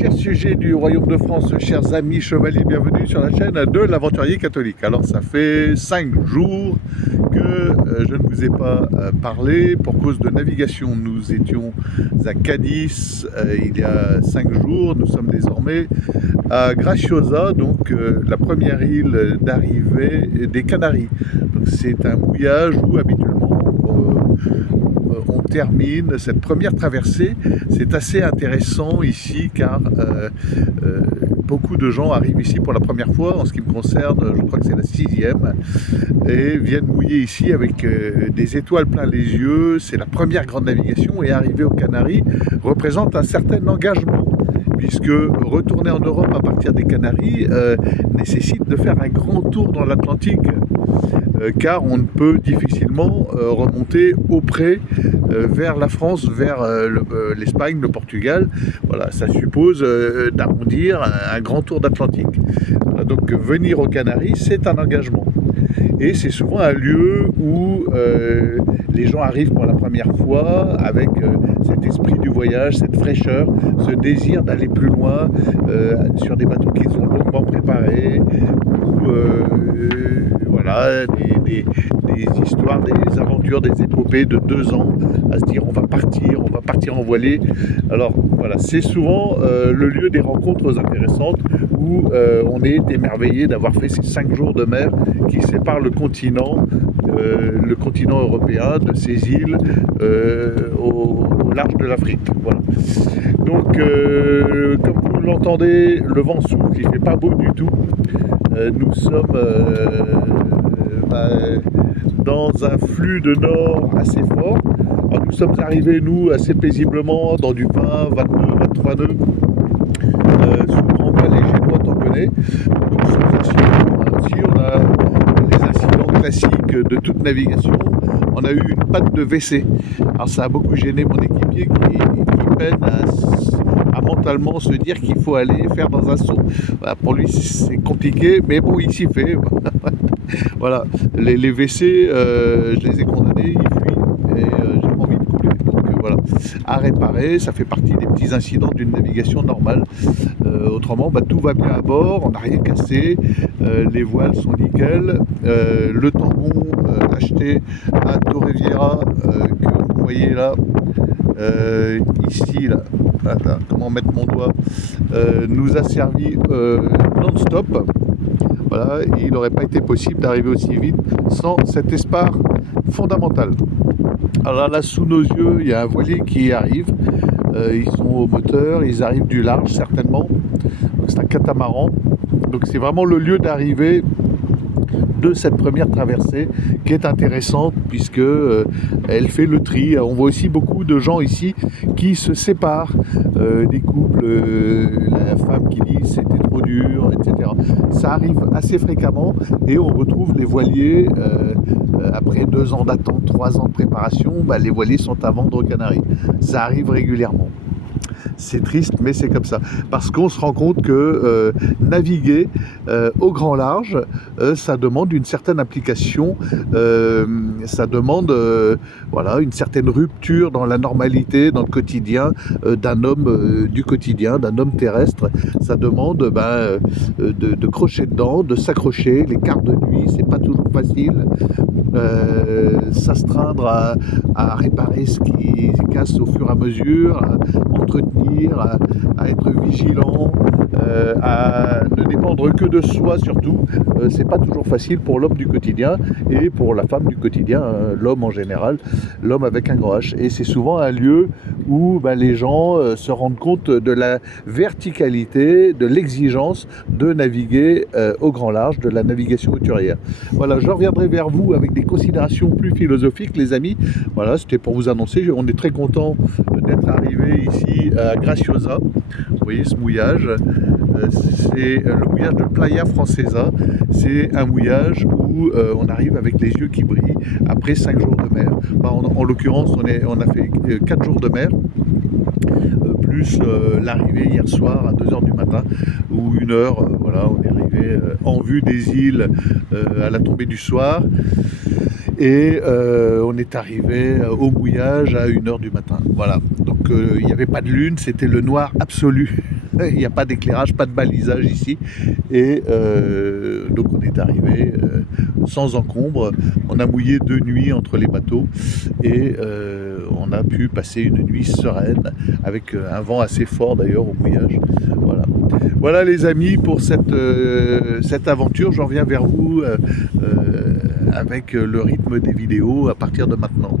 chers sujets du Royaume de France, chers amis chevaliers, bienvenue sur la chaîne de l'Aventurier Catholique. Alors ça fait 5 jours que je ne vous ai pas parlé pour cause de navigation. Nous étions à Cadiz il y a 5 jours, nous sommes désormais à Graciosa, donc la première île d'arrivée des Canaries. C'est un mouillage où habituellement on termine cette première traversée. C'est assez intéressant ici car beaucoup de gens arrivent ici pour la première fois. En ce qui me concerne, je crois que c'est la 6e, et viennent mouiller ici avec des étoiles plein les yeux. C'est la première grande navigation, et arriver aux Canaries représente un certain engagement, puisque retourner en Europe à partir des Canaries nécessite de faire un grand tour dans l'Atlantique, car on ne peut difficilement remonter au près vers la France, vers l'Espagne, le Portugal. Voilà, ça suppose d'arrondir un grand tour d'Atlantique. Donc venir aux Canaries, c'est un engagement. Et c'est souvent un lieu où les gens arrivent pour la première fois avec cet esprit du voyage, cette fraîcheur, ce désir d'aller plus loin sur des bateaux qu'ils ont longuement préparés, ou voilà, des histoires, des aventures, des épopées de 2 ans à se dire on va partir en voilier. Alors voilà, c'est souvent le lieu des rencontres intéressantes où on est émerveillé d'avoir fait ces 5 jours de mer qui séparent le continent européen de ces îles au large de l'Afrique. Voilà. Donc comme vous l'entendez, le vent souffle, il ne fait pas beau du tout. Nous sommes dans un flux de nord assez fort. Alors, nous sommes arrivés, nous, assez paisiblement dans du 20, 22, 23 nœuds sous grand vent léger, t'en connais. Donc, sans incidents. Ici, on a les incidents classiques de toute navigation. On a eu une panne de WC. Alors ça a beaucoup gêné mon équipier qui peine à mentalement se dire qu'il faut aller faire dans un seau. Voilà, pour lui c'est compliqué, mais bon, il s'y fait. Voilà, les WC, je les ai condamnés, ils fuient, et j'ai pas envie de couler. Donc voilà, à réparer, ça fait partie des petits incidents d'une navigation normale. Autrement, tout va bien à bord, on n'a rien cassé, les voiles sont nickel, le tampon acheté à Torrevieja, que vous voyez là, ici, là, attends, comment mettre mon doigt, nous a servi non-stop. Voilà, il n'aurait pas été possible d'arriver aussi vite sans cet espar fondamental. Alors là, sous nos yeux, il y a un voilier qui arrive. Ils sont au moteur, ils arrivent du large certainement. C'est un catamaran. Donc c'est vraiment le lieu d'arrivée de cette première traversée qui est intéressante, puisque elle fait le tri. On voit aussi beaucoup de gens ici qui se séparent, des couples, la femme qui dit c'était trop dur, etc. Ça arrive assez fréquemment, et on retrouve les voiliers après 2 ans d'attente, 3 ans de préparation, les voiliers sont à vendre aux Canaries. Ça arrive régulièrement. C'est triste, mais c'est comme ça. Parce qu'on se rend compte que naviguer au grand large, ça demande une certaine application, ça demande voilà, une certaine rupture dans la normalité, dans le quotidien d'un homme du quotidien, d'un homme terrestre. Ça demande de crocher dedans, de s'accrocher. Les quarts de nuit, c'est pas toujours facile. S'astreindre à réparer ce qui casse au fur et à mesure, à entretenir, à être vigilant, à ne dépendre que de soi surtout. C'est pas toujours facile pour l'homme du quotidien et pour la femme du quotidien, l'homme en général, l'homme avec un grand H. Et c'est souvent un lieu où les gens se rendent compte de la verticalité, de l'exigence de naviguer au grand large, de la navigation hauturière. Voilà, je reviendrai vers vous avec des considérations plus philosophiques, les amis. Voilà, c'était pour vous annoncer. On est très content d'être arrivé ici à Graciosa. Vous voyez ce mouillage, c'est le mouillage de Playa Francesa. C'est un mouillage où on arrive avec les yeux qui brillent après 5 jours de mer. En l'occurrence, on a fait 4 jours de mer, plus l'arrivée hier soir à 2h du matin, ou 1h, voilà, on est arrivé en vue des îles à la tombée du soir. Et on est arrivé au mouillage à 1h du matin. Voilà, donc il n'y avait pas de lune, c'était le noir absolu. il n'y a pas d'éclairage, pas de balisage ici. Et donc on est arrivé sans encombre. On a mouillé 2 nuits entre les bateaux et on a pu passer une nuit sereine avec un vent assez fort d'ailleurs au mouillage. Voilà. Voilà les amis pour cette aventure. J'en reviens vers vous avec le rythme des vidéos à partir de maintenant.